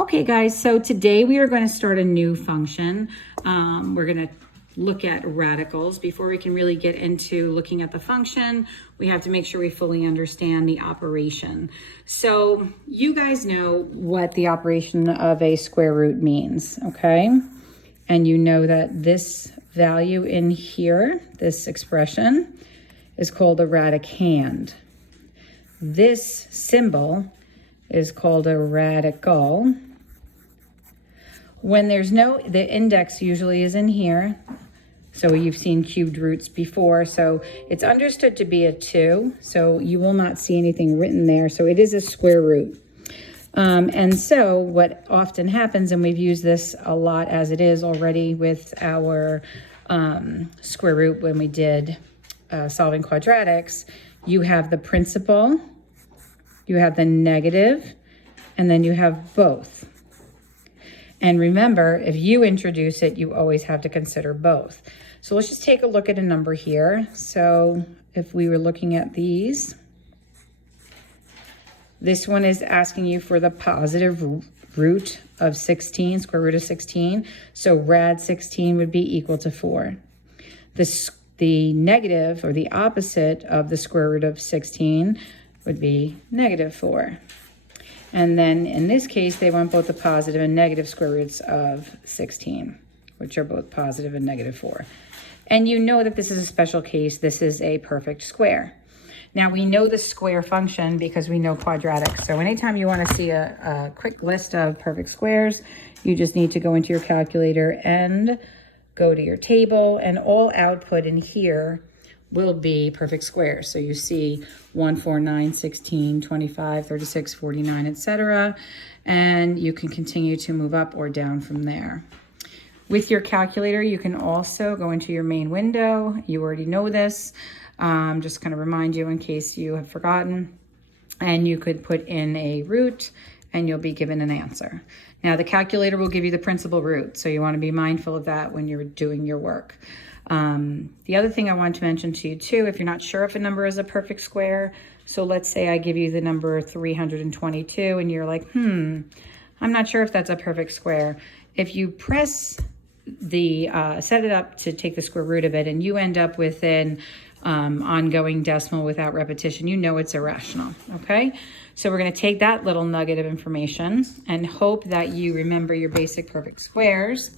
Okay guys, so today we are going to start a new function. We're going to look at radicals. Before we can really get into looking at the function, we have to make sure we fully understand the operation. So you guys know what the operation of a square root means, okay? And you know that this value in here, this expression, is called a radicand. This symbol is called a radical. When there's no, the index usually is in here. So you've seen cubed roots before. So it's understood to be a 2. So you will not see anything written there. So it is a square root. And so what often happens, and we've used this a lot as it is already with our square root when we did solving quadratics, you have the principal, you have the negative, and then you have both. And remember, if you introduce it, you always have to consider both. So let's just take a look at a number here. So if we were looking at these, this one is asking you for the positive root of 16, square root of 16. So rad 16 would be equal to 4. The negative, or the opposite of the square root of 16 would be negative 4. And then in this case, they want both the positive and negative square roots of 16, which are both positive and negative 4. And you know that this is a special case. This is a perfect square. Now we know the square function because we know quadratics. So anytime you want to see a quick list of perfect squares, you just need to go into your calculator and go to your table, and all output in here will be perfect squares. So you see 1, 4, 9, 16, 25, 36, 49, etc. And you can continue to move up or down from there. With your calculator, you can also go into your main window. You already know this. Just kind of remind you in case you have forgotten. And you could put in a root and you'll be given an answer. Now the calculator will give you the principal root. So you want to be mindful of that when you're doing your work. The other thing I want to mention to you too, if you're not sure if a number is a perfect square, so let's say I give you the number 322 and you're like, I'm not sure if that's a perfect square. If you press the, set it up to take the square root of it and you end up with an ongoing decimal without repetition, you know it's irrational, okay? So we're gonna take that little nugget of information and hope that you remember your basic perfect squares.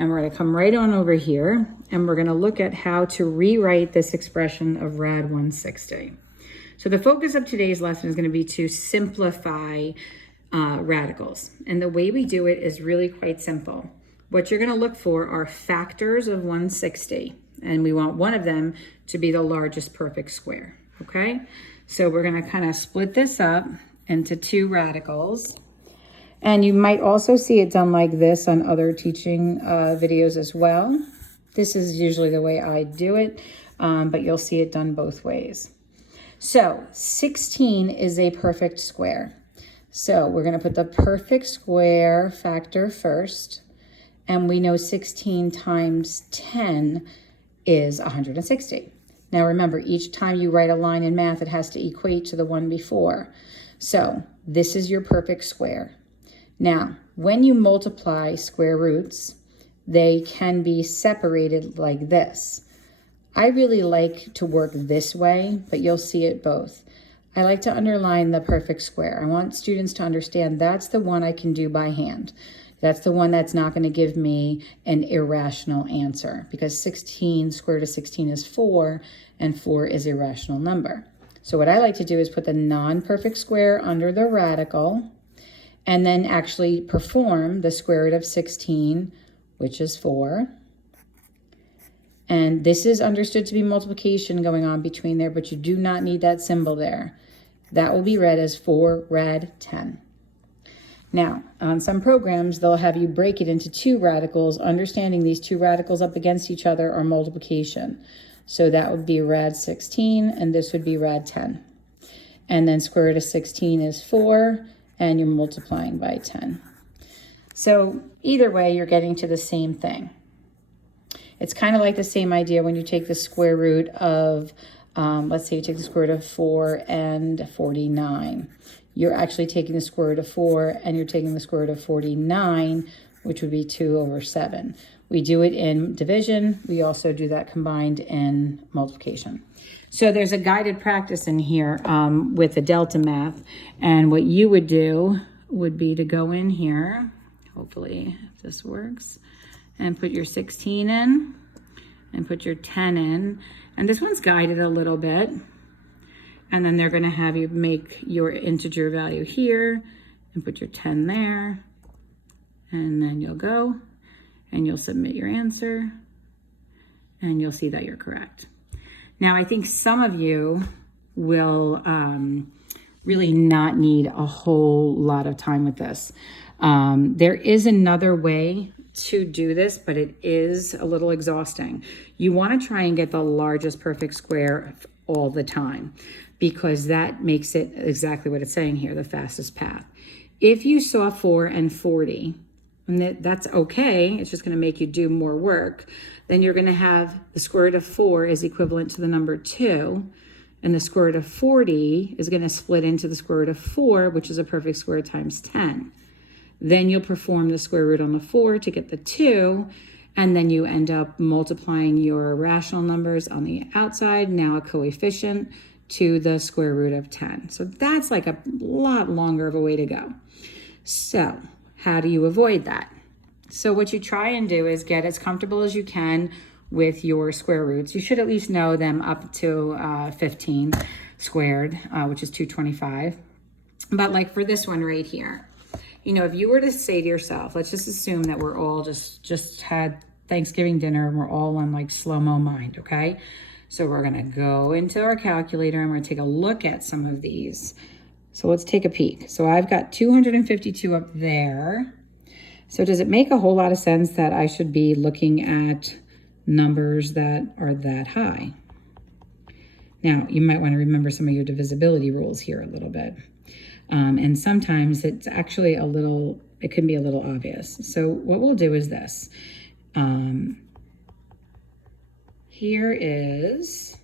And we're going to come right on over here and we're going to look at how to rewrite this expression of rad 160. So the focus of today's lesson is going to be to simplify radicals. And the way we do it is really quite simple. What you're going to look for are factors of 160. And we want one of them to be the largest perfect square. Okay? So we're going to kind of split this up into 2 radicals. And you might also see it done like this on other teaching videos as well. This is usually the way I do it, but you'll see it done both ways. So 16 is a perfect square. So we're going to put the perfect square factor first. And we know 16 times 10 is 160. Now remember, each time you write a line in math, it has to equate to the one before. So this is your perfect square. Now, when you multiply square roots, they can be separated like this. I really like to work this way, but you'll see it both. I like to underline the perfect square. I want students to understand that's the one I can do by hand. That's the one that's not going to give me an irrational answer because 16 square root of 16 is 4 and 4 is a rational number. So what I like to do is put the non-perfect square under the radical and then actually perform the square root of 16, which is 4. And this is understood to be multiplication going on between there, but you do not need that symbol there. That will be read as 4 rad 10. Now, on some programs, they'll have you break it into 2 radicals, understanding these 2 radicals up against each other are multiplication. So that would be rad 16, and this would be rad 10. And then square root of 16 is 4, and you're multiplying by 10. So either way, you're getting to the same thing. It's kind of like the same idea when you take the square root of, let's say you take the square root of 4 and 49. you're actually taking the square root of 4 and you're taking the square root of 49, which would be 2 over 7. We do it in division. We also do that combined in multiplication. So there's a guided practice in here with the delta math. And what you would do would be to go in here, hopefully if this works, and put your 16 in and put your 10 in. And this one's guided a little bit. And then they're going to have you make your integer value here and put your 10 there. And then you'll go and you'll submit your answer and you'll see that you're correct. Now, I think some of you will really not need a whole lot of time with this. There is another way to do this, but it is a little exhausting. You want to try and get the largest perfect square all the time, because that makes it exactly what it's saying here, the fastest path. If you saw 4 and 40, and that's okay, it's just going to make you do more work, then you're going to have the square root of 4 is equivalent to the number 2, and the square root of 40 is going to split into the square root of 4, which is a perfect square times 10. Then you'll perform the square root on the 4 to get the 2, and then you end up multiplying your rational numbers on the outside, now a coefficient, to the square root of 10. So that's like a lot longer of a way to go. So how do you avoid that? So what you try and do is get as comfortable as you can with your square roots. You should at least know them up to 15 squared, which is 225. But like for this one right here, you know, if you were to say to yourself, let's just assume that we're all just had Thanksgiving dinner and we're all on like slow-mo mind, okay? So we're gonna go into our calculator and we're gonna take a look at some of these. So let's take a peek. So I've got 252 up there. So does it make a whole lot of sense that I should be looking at numbers that are that high? Now, you might want to remember some of your divisibility rules here a little bit. And sometimes it's actually it can be a little obvious. So what we'll do is this. Here is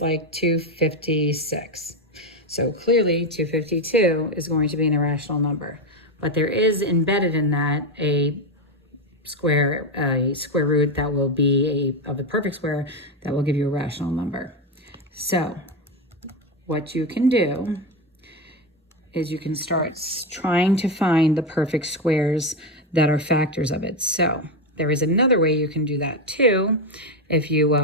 like 256. So clearly 252 is going to be an irrational number, but there is embedded in that a square root that will be of the perfect square that will give you a rational number. So what you can do is you can start trying to find the perfect squares that are factors of it. So there is another way you can do that too, if you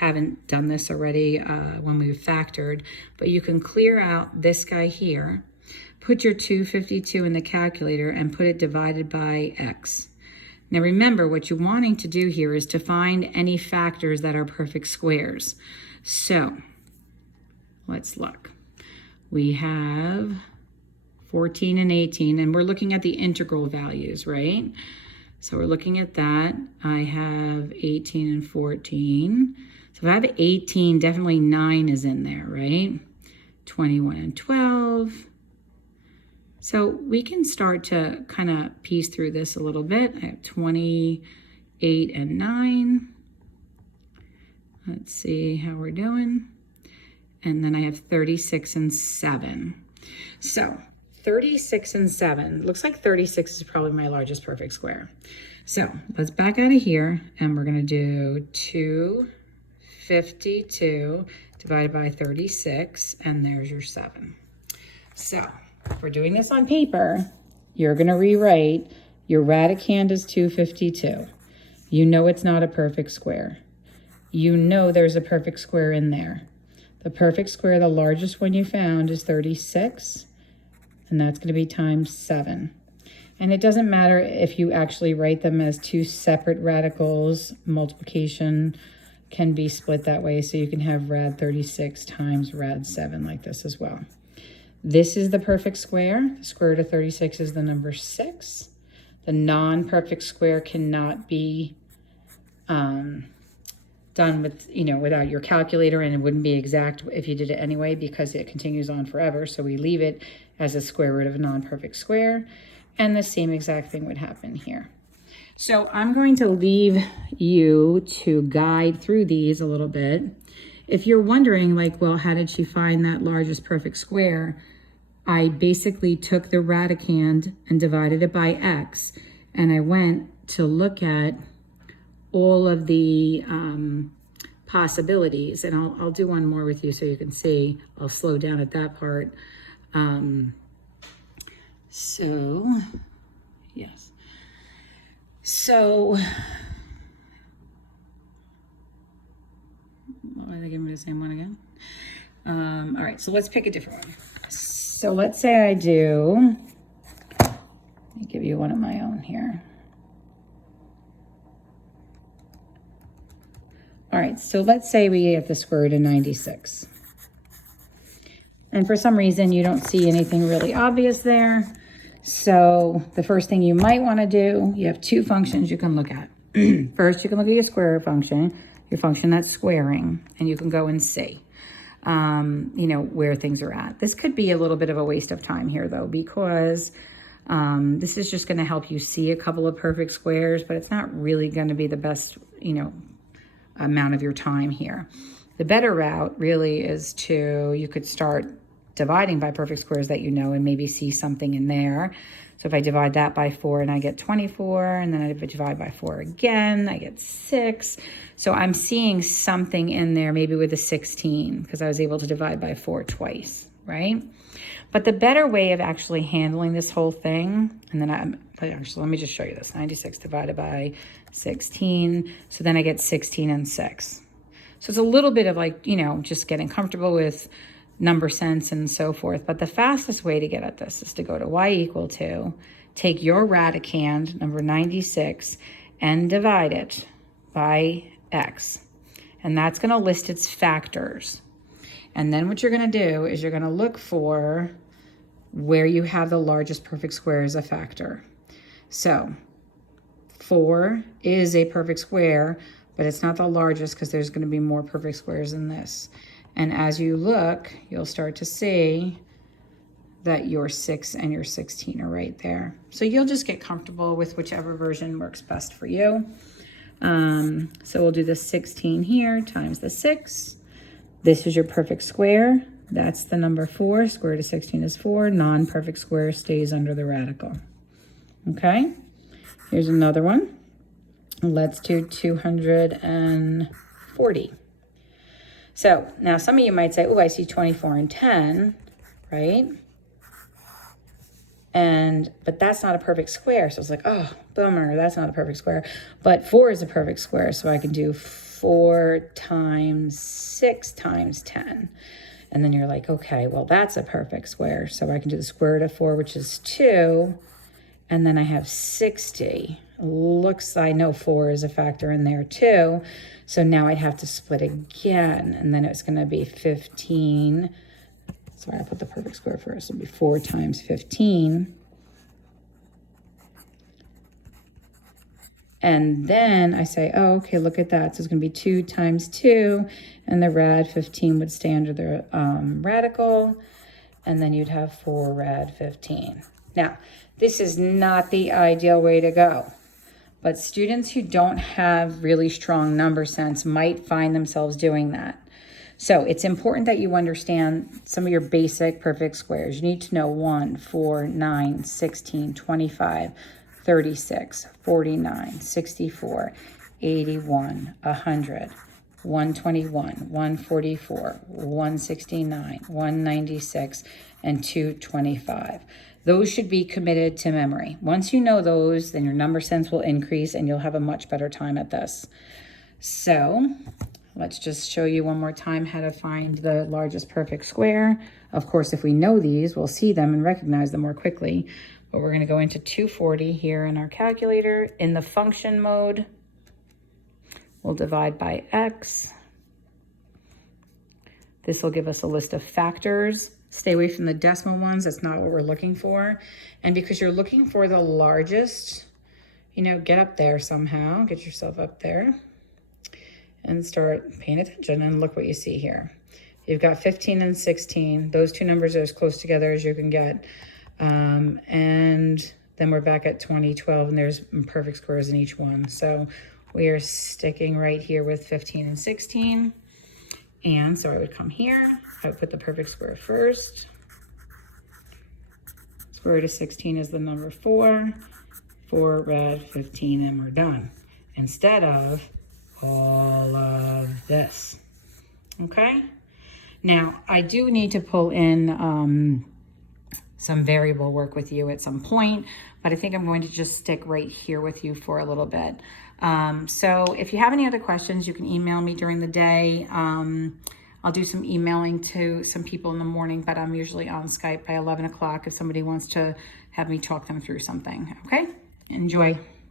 haven't done this already when we've factored, but you can clear out this guy here, put your 252 in the calculator and put it divided by x. Now remember, what you're wanting to do here is to find any factors that are perfect squares. So let's look. We have 14 and 18, and we're looking at the integral values, right? So we're looking at that. I have 18 and 14. So if I have 18, definitely 9 is in there, right? 21 and 12. So we can start to kind of piece through this a little bit. I have 28 and 9. Let's see how we're doing. And then I have 36 and 7. So 36 and 7. Looks like 36 is probably my largest perfect square. So let's back out of here and we're going to do 252 divided by 36, and there's your 7. So if we're doing this on paper, you're going to rewrite your radicand as 252. You know it's not a perfect square. You know there's a perfect square in there. The perfect square, the largest one you found, is 36. And that's going to be times 7. And it doesn't matter if you actually write them as two separate radicals. Multiplication can be split that way, so you can have rad 36 times rad 7 like this as well. This is the perfect square. The square root of 36 is the number 6. The non-perfect square cannot be done with, without your calculator, and it wouldn't be exact if you did it anyway because it continues on forever. So we leave it as a square root of a non-perfect square, and the same exact thing would happen here. So I'm going to leave you to guide through these a little bit. If you're wondering, like, well, how did she find that largest perfect square? I basically took the radicand and divided it by x, and I went to look at all of the possibilities. And I'll do one more with you so you can see. I'll slow down at that part. So, yes. So, are they giving me the same one again? All right, so let's pick a different one. So let's say I do, let me give you one of my own here. All right, so let's say we get the square root of 96. And for some reason, you don't see anything really obvious there. So the first thing you might want to do, you have two functions you can look at. First, you can look at your square root function, your function that's squaring, and you can go and see, you know, where things are at. This could be a little bit of a waste of time here, though, because this is just going to help you see a couple of perfect squares, but it's not really going to be the best, you know, amount of your time here. The better route really is to, you could start dividing by perfect squares that you know and maybe see something in there. So if I divide that by 4 and I get 24, and then I divide by 4 again, I get 6. So I'm seeing something in there, maybe with a 16, because I was able to divide by 4 twice, right? But the better way of actually handling this whole thing, and then actually, let me just show you this. 96 divided by 16. So then I get 16 and 6. So it's a little bit of like, you know, just getting comfortable with number sense and so forth. But the fastest way to get at this is to go to y equal to, take your radicand, number 96, and divide it by x. And that's going to list its factors. And then what you're going to do is you're going to look for where you have the largest perfect square as a factor. So 4 is a perfect square, but it's not the largest because there's going to be more perfect squares than this. And as you look, you'll start to see that your 6 and your 16 are right there. So you'll just get comfortable with whichever version works best for you. So we'll do the 16 here times the 6. This is your perfect square. That's the number 4. Square root of 16 is 4. Non-perfect square stays under the radical. Okay, here's another one. Let's do 240. So now some of you might say, oh, I see 24 and 10, right? But that's not a perfect square. So it's like, oh, bummer, that's not a perfect square. But 4 is a perfect square, so I can do 4 times 6 times 10. And then you're like, okay, well, that's a perfect square. So I can do the square root of 4, which is 2. And then I have 60. Looks, I know 4 is a factor in there too. So now I'd have to split again. And then it's going to be 15. Sorry, I put the perfect square first. It'll be 4 times 15. And then I say, oh, okay, look at that. So it's going to be 2 times 2. And the rad 15 would stay under the radical. And then you'd have 4 rad 15. Now, this is not the ideal way to go. But students who don't have really strong number sense might find themselves doing that. So it's important that you understand some of your basic perfect squares. You need to know 1, 4, 9, 16, 25, 36, 49, 64, 81, 100, 121, 144, 169, 196, and 225. Those should be committed to memory. Once you know those, then your number sense will increase and you'll have a much better time at this. So let's just show you one more time how to find the largest perfect square. Of course, if we know these, we'll see them and recognize them more quickly. But we're going to go into 240 here in our calculator. In the function mode, we'll divide by x. This will give us a list of factors. Stay away from the decimal ones. That's not what we're looking for. And because you're looking for the largest, you know, get up there somehow. Get yourself up there and start paying attention and look what you see here. You've got 15 and 16. Those two numbers are as close together as you can get. And then we're back at 20, 12, and there's perfect squares in each one. So we are sticking right here with 15 and 16. And so I would come here, I would put the perfect square first, Square root of 16 is the number 4. 4 rad 15, and we're done. Instead of all of this. Okay? Now, I do need to pull in some variable work with you at some point, but I think I'm going to just stick right here with you for a little bit. So if you have any other questions, you can email me during the day. I'll do some emailing to some people in the morning, but I'm usually on Skype by 11 o'clock if somebody wants to have me talk them through something. Okay? Enjoy.